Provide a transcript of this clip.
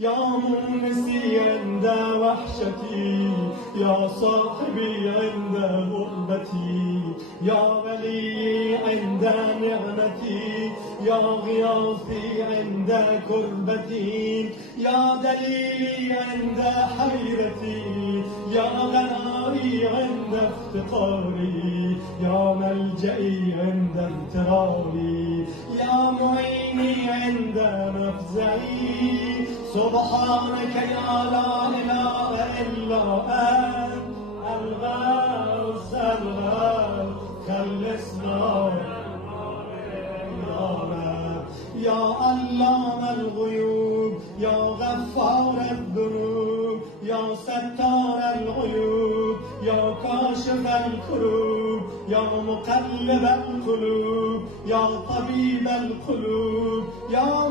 يا مونسي عند وحشتي، يا صاحبي عند غربتي، يا ولي عند نعمتي، يا غياثي عند كربتي، يا دليلي عند حيرتي، يا غنائي عند افتقاري، يا ملجئي عند اضطراري، يا معيني عند مفزعي. سبحانك يا لا إله إلا أنت الغوث الغوث خلصنا يا علام الغيوب، يا غفار الذنوب، يا ستار العيوب، يا كاشف الكروب، يا مقلب القلوب، يا طبيب القلوب، يا